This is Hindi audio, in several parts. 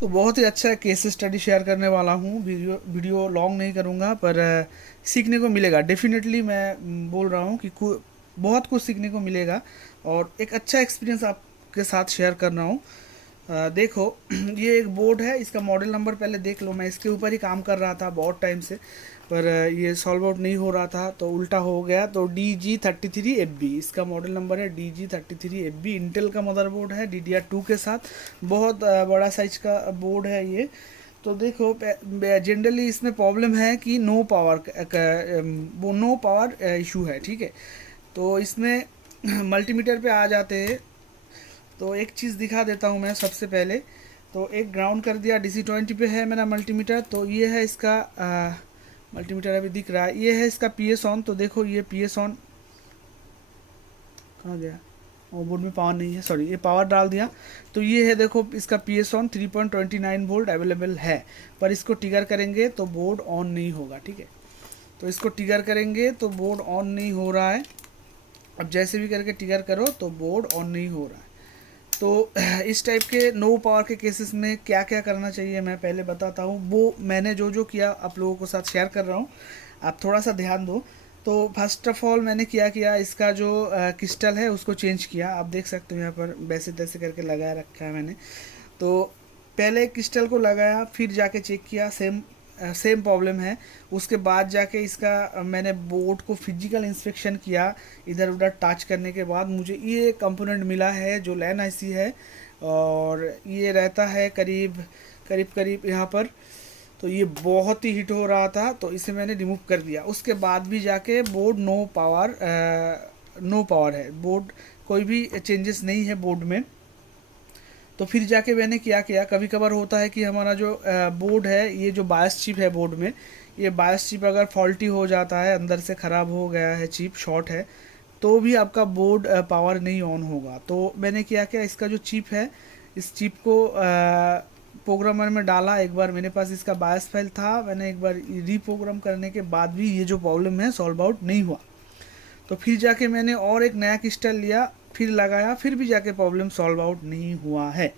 तो बहुत ही अच्छा केस स्टडी शेयर करने वाला हूँ। वीडियो लॉन्ग नहीं करूँगा, पर सीखने को मिलेगा डेफिनेटली। मैं बोल रहा हूँ कि बहुत कुछ सीखने को मिलेगा और एक अच्छा एक्सपीरियंस आपके साथ शेयर कर रहा हूँ। देखो ये एक बोर्ड है, इसका मॉडल नंबर पहले देख लो। मैं इसके ऊपर ही काम कर रहा था बहुत टाइम से, पर ये सॉल्व आउट नहीं हो रहा था तो उल्टा हो गया। तो DG33FB इसका मॉडल नंबर है। DG33FB इंटेल का मदरबोर्ड है, DDR2 के साथ। बहुत बड़ा साइज का बोर्ड है ये। तो देखो जनरली इसमें प्रॉब्लम है कि नो पावर वो नो पावर इशू है, ठीक है। तो इसमें मल्टीमीटर पे आ जाते हैं। तो एक चीज़ दिखा देता हूँ मैं सबसे पहले। तो एक ग्राउंड कर दिया, DC20 पे है मेरा मल्टीमीटर। तो ये है इसका मल्टीमीटर अभी दिख रहा है, ये है इसका PS ऑन। तो देखो ये PS ऑन कहाँ गया, वो बोर्ड में पावर नहीं है, सॉरी, ये पावर डाल दिया। तो ये है, देखो इसका PS ऑन 3.29 वोल्ट अवेलेबल है। पर इसको ट्रिगर करेंगे तो बोर्ड ऑन नहीं होगा, ठीक है। तो इसको ट्रिगर करेंगे तो बोर्ड ऑन नहीं हो रहा है। अब जैसे भी करके ट्रिगर करो तो बोर्ड ऑन नहीं हो रहा है। तो इस टाइप के नो पावर के केसेस में क्या क्या करना चाहिए मैं पहले बताता हूँ। वो मैंने जो जो किया आप लोगों को साथ शेयर कर रहा हूँ, आप थोड़ा सा ध्यान दो। तो फर्स्ट ऑफ ऑल मैंने क्या किया, इसका जो क्रिस्टल है उसको चेंज किया। आप देख सकते हो यहाँ पर वैसे तैसे करके लगाया रखा है मैंने। तो पहले क्रिस्टल को लगाया, फिर जाके चेक किया, सेम सेम प्रॉब्लम है। उसके बाद जाके इसका मैंने बोर्ड को फिजिकल इंस्पेक्शन किया। इधर उधर टच करने के बाद मुझे ये कंपोनेंट मिला है जो लैन आईसी है, और ये रहता है करीब करीब करीब यहाँ पर। तो ये बहुत ही हिट हो रहा था, तो इसे मैंने रिमूव कर दिया। उसके बाद भी जाके बोर्ड नो पावर है बोर्ड, कोई भी चेंजेस नहीं है बोर्ड में। तो फिर जाके मैंने क्या किया, कभी कभार होता है कि हमारा जो बोर्ड है, ये जो बायस चिप है बोर्ड में, ये बायस चिप अगर फॉल्टी हो जाता है, अंदर से ख़राब हो गया है, चिप शॉर्ट है, तो भी आपका बोर्ड पावर नहीं ऑन होगा। तो मैंने क्या किया, इसका जो चिप है, इस चिप को प्रोग्रामर में डाला। एक बार मेरे पास इसका बायस फाइल था, मैंने एक बार रीप्रोग्राम करने के बाद भी ये जो प्रॉब्लम है सॉल्व आउट नहीं हुआ। तो फिर जाके मैंने और एक नया क्रिस्टल लिया, फिर लगाया, फिर भी जाके प्रॉब्लम सॉल्व आउट नहीं हुआ है।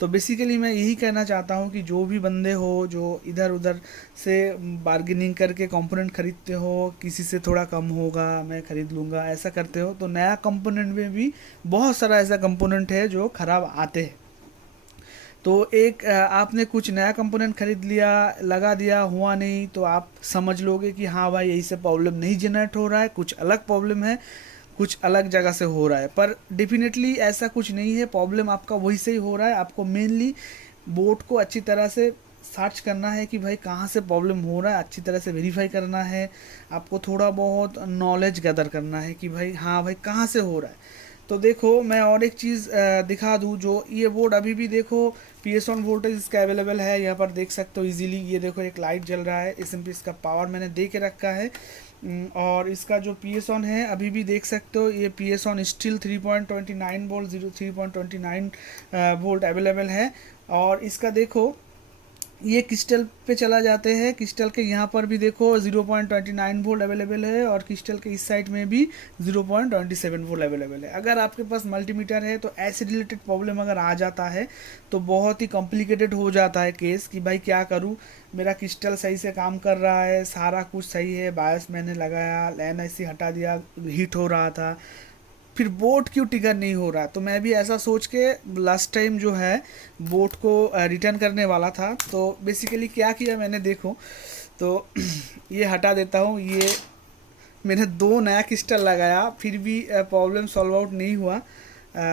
तो बेसिकली मैं यही कहना चाहता हूँ कि जो भी बंदे हो जो इधर उधर से बार्गेनिंग करके कंपोनेंट खरीदते हो, किसी से थोड़ा कम होगा मैं खरीद लूँगा ऐसा करते हो, तो नया कंपोनेंट में भी बहुत सारा ऐसा कंपोनेंट है जो ख़राब आते हैं। तो एक आपने कुछ नया कंपोनेंट खरीद लिया, लगा दिया, हुआ नहीं, तो आप समझ लोगे कि हाँ भाई यही से प्रॉब्लम नहीं जनरेट हो रहा है, कुछ अलग प्रॉब्लम है, कुछ अलग जगह से हो रहा है। पर डेफिनेटली ऐसा कुछ नहीं है, प्रॉब्लम आपका वही से ही हो रहा है। आपको मेनली बोर्ड को अच्छी तरह से सर्च करना है कि भाई कहाँ से प्रॉब्लम हो रहा है, अच्छी तरह से वेरीफाई करना है। आपको थोड़ा बहुत नॉलेज गैदर करना है कि भाई हाँ भाई कहाँ से हो रहा है। तो देखो मैं और एक चीज़ दिखा दूँ, जो ये बोर्ड अभी भी देखो PS1 वोल्टेज इसका अवेलेबल है, यहाँ पर देख सकते हो इजीली। ये देखो एक लाइट जल रहा है, SMP इसका पावर मैंने दे के रखा है। और इसका जो PS1 है अभी भी देख सकते हो, ये PS1 still 3.29 volt 3.29 volt available है। और इसका देखो ये क्रिस्टल पे चला जाते हैं, क्रिस्टल के यहाँ पर भी देखो 0.29 वोल्ट अवेलेबल है, और क्रिस्टल के इस साइड में भी 0.27 वोल्ट अवेलेबल है। अगर आपके पास मल्टीमीटर है तो ऐसे रिलेटेड प्रॉब्लम अगर आ जाता है तो बहुत ही कॉम्प्लिकेटेड हो जाता है केस कि भाई क्या करूँ। मेरा क्रिस्टल सही से काम कर रहा है, सारा कुछ सही है, बायस मैंने लगाया, लैन ऐसी हटा दिया, हीट हो रहा था, फिर बोट क्यों टिकट नहीं हो रहा। तो मैं भी ऐसा सोच के लास्ट टाइम जो है बोट को रिटर्न करने वाला था। तो बेसिकली क्या किया मैंने, देखो तो ये हटा देता हूँ। ये मैंने दो नया क्रिस्टल लगाया, फिर भी प्रॉब्लम सॉल्व आउट नहीं हुआ।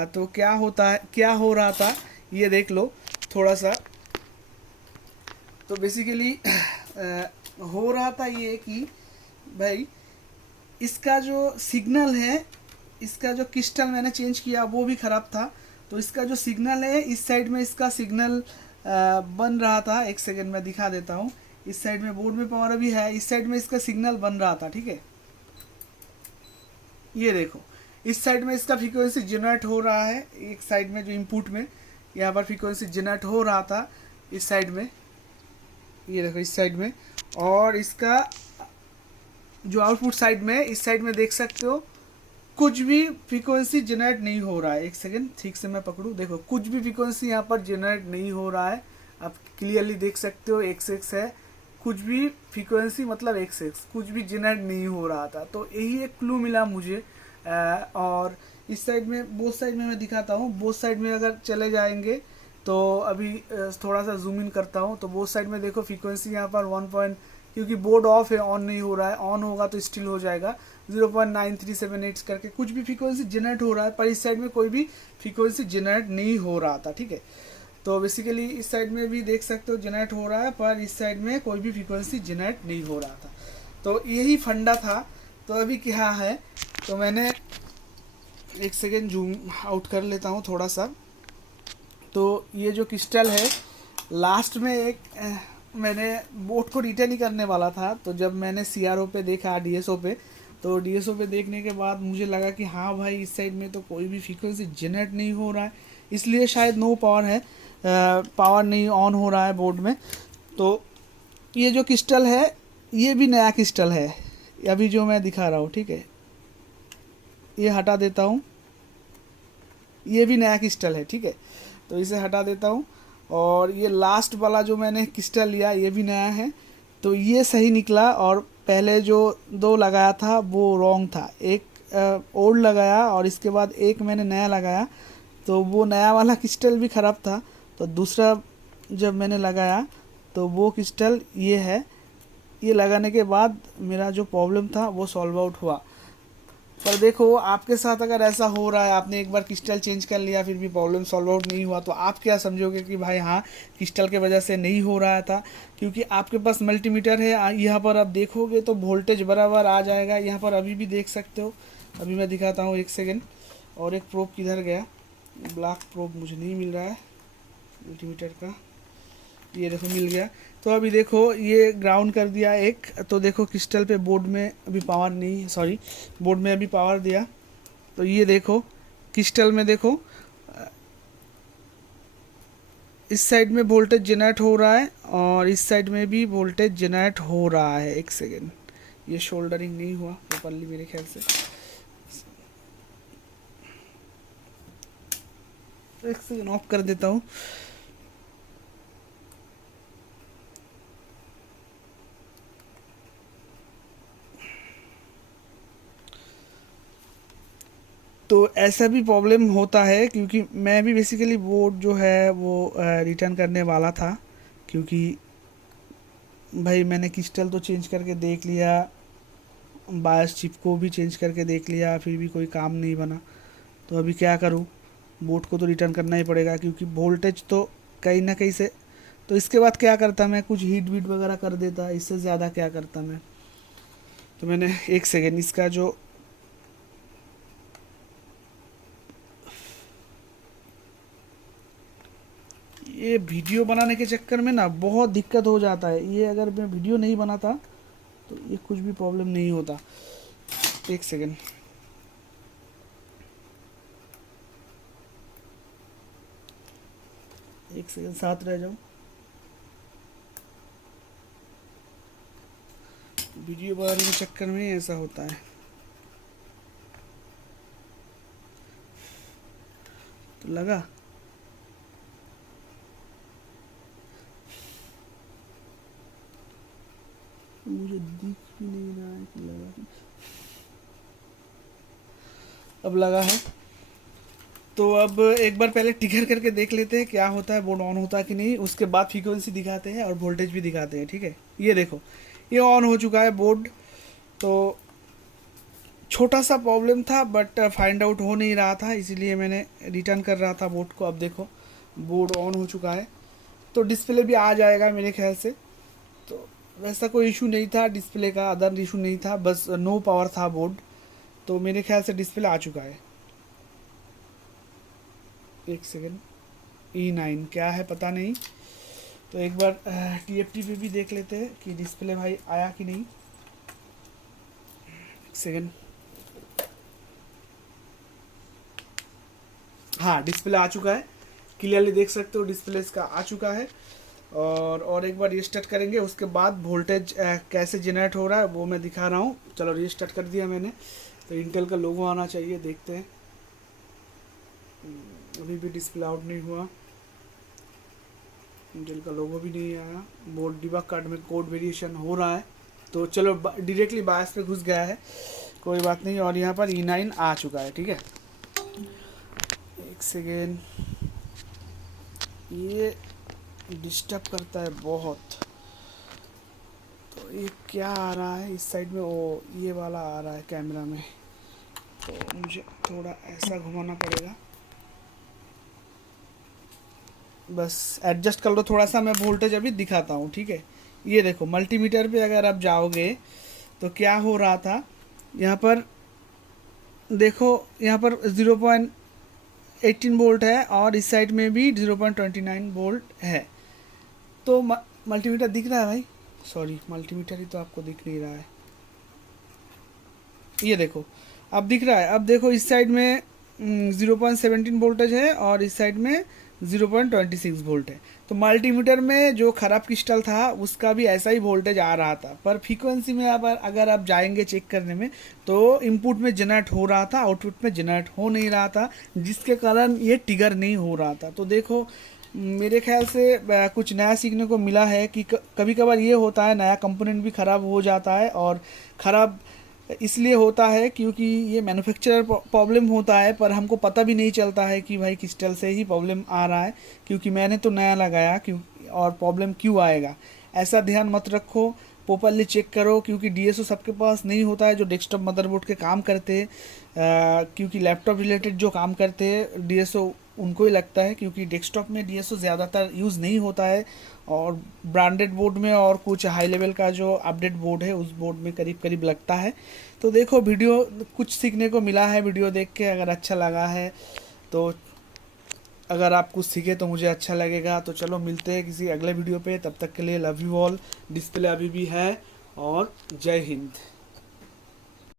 तो क्या होता है, क्या हो रहा था ये देख लो थोड़ा सा। तो बेसिकली हो रहा था ये कि भाई इसका जो सिग्नल है, इसका जो क्रिस्टल मैंने चेंज किया वो भी ख़राब था। तो इसका जो सिग्नल है, इस साइड में इसका सिग्नल बन रहा था। एक सेकेंड में दिखा देता हूँ। इस साइड में बोर्ड में पावर अभी है, इस साइड में इसका सिग्नल बन रहा था, ठीक है। ये देखो इस साइड में इसका फ्रीक्वेंसी जनरेट हो रहा है, एक साइड में जो इनपुट में यहाँ पर फ्रीक्वेंसी जनरेट हो रहा था इस साइड में, ये देखो इस साइड में। और इसका जो आउटपुट साइड में, इस साइड में देख सकते हो कुछ भी फ्रीक्वेंसी जनरेट नहीं हो रहा है। एक सेकेंड ठीक से मैं पकड़ूँ, देखो कुछ भी फ्रीक्वेंसी यहाँ पर जनरेट नहीं हो रहा है। आप क्लियरली देख सकते हो XX है, कुछ भी फ्रीक्वेंसी मतलब XX कुछ भी जनरेट नहीं हो रहा था। तो यही एक क्लू मिला मुझे। और इस साइड में, बोथ साइड में मैं दिखाता हूँ। बोथ साइड में अगर चले जाएंगे तो अभी थोड़ा सा जूम इन करता हूँ, तो बोथ साइड में देखो फ्रीक्वेंसी यहाँ पर 1 पॉइंट, क्योंकि बोर्ड ऑफ है, ऑन नहीं हो रहा है, ऑन होगा तो स्टिल हो जाएगा 0.9378 करके कुछ भी फ्रीक्वेंसी जनरेट हो रहा है, पर इस साइड में कोई भी फ्रीक्वेंसी जनरेट नहीं हो रहा था। ठीक है, तो बेसिकली इस साइड में भी देख सकते हो जनरेट हो रहा है, पर इस साइड में कोई भी फ्रीक्वेंसी जनरेट नहीं हो रहा था। तो यही फंडा था। तो अभी क्या है, तो मैंने एक सेकेंड जूम आउट कर लेता हूँ थोड़ा सा। तो ये जो क्रिस्टल है, लास्ट में एक मैंने बोट को रिटर्न ही करने वाला था, तो जब मैंने CRO पे देखा, DSO पे, तो DSO पे देखने के बाद मुझे लगा कि हाँ भाई इस साइड में तो कोई भी फ्रीक्वेंसी जनरेट नहीं हो रहा है, इसलिए शायद नो पावर है, पावर नहीं ऑन हो रहा है बोर्ड में। तो ये जो क्रिस्टल है, ये भी नया क्रिस्टल है, अभी जो मैं दिखा रहा हूँ। ठीक है, ये हटा देता हूँ, ये भी नया क्रिस्टल है। ठीक है, तो इसे हटा देता हूँ। और ये लास्ट वाला जो मैंने क्रिस्टल लिया, ये भी नया है। तो ये सही निकला, और पहले जो 2 लगाया था वो रॉन्ग था। एक ओल्ड लगाया और इसके बाद एक मैंने नया लगाया, तो वो नया वाला क्रिस्टल भी ख़राब था। तो दूसरा जब मैंने लगाया तो वो क्रिस्टल ये है। ये लगाने के बाद मेरा जो प्रॉब्लम था वो सॉल्व आउट हुआ। पर देखो, आपके साथ अगर ऐसा हो रहा है, आपने एक बार क्रिस्टल चेंज कर लिया फिर भी प्रॉब्लम सॉल्व आउट नहीं हुआ, तो आप क्या समझोगे कि भाई हाँ क्रिस्टल के वजह से नहीं हो रहा था, क्योंकि आपके पास मल्टीमीटर है। यहाँ पर आप देखोगे तो वोल्टेज बराबर आ जाएगा। यहाँ पर अभी भी देख सकते हो, अभी मैं दिखाता हूँ, एक सेकेंड। और एक प्रोब किधर गया, ब्लैक प्रोब मुझे नहीं मिल रहा है मल्टीमीटर का, ये देखो मिल गया। तो अभी देखो ये ग्राउंड कर दिया एक, तो देखो क्रिस्टल पे बोर्ड में अभी पावर नहीं, सॉरी बोर्ड में अभी पावर दिया। तो ये देखो क्रिस्टल में देखो, इस साइड में वोल्टेज जनरेट हो रहा है और इस साइड में भी वोल्टेज जनरेट हो रहा है। एक सेकेंड, ये शोल्डरिंग नहीं हुआ प्रॉपरली मेरे ख्याल से, तो एक सेकेंड ऑफ कर देता हूँ। तो ऐसा भी प्रॉब्लम होता है, क्योंकि मैं भी बेसिकली बोर्ड जो है वो रिटर्न करने वाला था, क्योंकि भाई मैंने क्रिस्टल तो चेंज करके देख लिया, बायस चिप को भी चेंज करके देख लिया, फिर भी कोई काम नहीं बना। तो अभी क्या करूँ, बोर्ड को तो रिटर्न करना ही पड़ेगा, क्योंकि वोल्टेज तो कहीं ना कहीं से। तो इसके बाद क्या करता मैं, कुछ हीट वीट वगैरह कर देता, इससे ज़्यादा क्या करता मैं। तो मैंने एक सेकेंड इसका जो, ये वीडियो बनाने के चक्कर में ना बहुत दिक्कत हो जाता है। ये अगर मैं वीडियो नहीं बनाता तो ये कुछ भी प्रॉब्लम नहीं होता। एक सेकेंड, एक सेकेंड साथ रह जाओ। वीडियो बनाने के चक्कर में ऐसा होता है। तो लगा, मुझे दिख भी नहीं रहा है कि लगा, अब लगा है। तो अब एक बार पहले टिकर करके देख लेते हैं क्या होता है, बोर्ड ऑन होता है कि नहीं, उसके बाद फ्रीक्वेंसी दिखाते हैं और वोल्टेज भी दिखाते हैं। ठीक है, ये देखो ये ऑन हो चुका है बोर्ड। तो छोटा सा प्रॉब्लम था, बट फाइंड आउट हो नहीं रहा था, इसीलिए मैंने रिटर्न कर रहा था बोर्ड को। अब देखो बोर्ड ऑन हो चुका है, तो डिस्प्ले भी आ जाएगा मेरे ख्याल से। तो वैसा कोई इशू नहीं था डिस्प्ले का, अदर इशू नहीं था, बस नो पावर था बोर्ड। तो मेरे ख्याल से डिस्प्ले आ चुका है। एक सेकेंड, E9 क्या है पता नहीं। तो एक बार TFT पे भी देख लेते हैं कि डिस्प्ले भाई आया कि नहीं। एक सेकेंड, हाँ डिस्प्ले आ चुका है, क्लियरली देख सकते हो डिस्प्ले इसका आ चुका है। और एक बार रीस्टार्ट करेंगे, उसके बाद वोल्टेज कैसे जनरेट हो रहा है वो मैं दिखा रहा हूँ। चलो रीस्टार्ट कर दिया मैंने, तो इंटेल का लोगो आना चाहिए, देखते हैं। अभी भी डिस्प्ले आउट नहीं हुआ। इंटेल का लोगो भी नहीं आया। बोर्ड डिबग कार्ड में कोड वेरिएशन हो रहा है, तो चलो डायरेक्टली बायस पे घुस गया है, कोई बात नहीं। और यहाँ पर E9 आ चुका है, ठीक है। एक सेकेंड, ये डिस्टर्ब करता है बहुत। तो ये क्या आ रहा है इस साइड में, ओ ये वाला आ रहा है कैमरा में, तो मुझे थोड़ा ऐसा घुमाना पड़ेगा। बस एडजस्ट कर लो थोड़ा सा, मैं वोल्टेज अभी दिखाता हूँ, ठीक है। ये देखो मल्टीमीटर पे अगर आप जाओगे तो क्या हो रहा था, यहाँ पर देखो, यहाँ पर 0.18 वोल्ट है और इस साइड में भी 0.29 वोल्ट है। तो मल्टीमीटर दिख रहा है भाई, सॉरी मल्टीमीटर ही तो आपको दिख नहीं रहा है। ये देखो अब दिख रहा है। अब देखो इस साइड में 0.17 वोल्टेज है और इस साइड में 0.26 वोल्ट है। तो मल्टीमीटर में जो खराब क्रिस्टल था उसका भी ऐसा ही वोल्टेज आ रहा था, पर फ्रीक्वेंसी में अब अगर आप जाएंगे चेक करने में तो इनपुट में जनरेट हो रहा था, आउटपुट में जनरेट हो नहीं रहा था, जिसके कारण ये ट्रिगर नहीं हो रहा था। तो देखो मेरे ख्याल से कुछ नया सीखने को मिला है कि कभी कभार ये होता है, नया कंपोनेंट भी ख़राब हो जाता है। और ख़राब इसलिए होता है क्योंकि ये मैन्युफैक्चरर प्रॉब्लम होता है, पर हमको पता भी नहीं चलता है कि भाई क्रिस्टल से ही प्रॉब्लम आ रहा है, क्योंकि मैंने तो नया लगाया क्यों, और प्रॉब्लम क्यों आएगा। ऐसा ध्यान मत रखो, प्रॉपरली चेक करो, क्योंकि डीएसओ सबके पास नहीं होता है जो डेस्कटॉप मदरबोर्ड के काम करते हैं। क्योंकि लैपटॉप रिलेटेड जो काम करते हैं डीएसओ उनको ही लगता है, क्योंकि डेस्कटॉप में डीएसओ ज़्यादातर यूज़ नहीं होता है, और ब्रांडेड बोर्ड में और कुछ हाई लेवल का जो अपडेट बोर्ड है उस बोर्ड में करीब करीब लगता है। तो देखो वीडियो कुछ सीखने को मिला है वीडियो देख के, अगर अच्छा लगा है तो, अगर आप कुछ सीखे तो मुझे अच्छा लगेगा। तो चलो मिलते हैं किसी अगले वीडियो पे, तब तक के लिए लव यू ऑल। डिस्प्ले अभी भी है, और जय हिंद।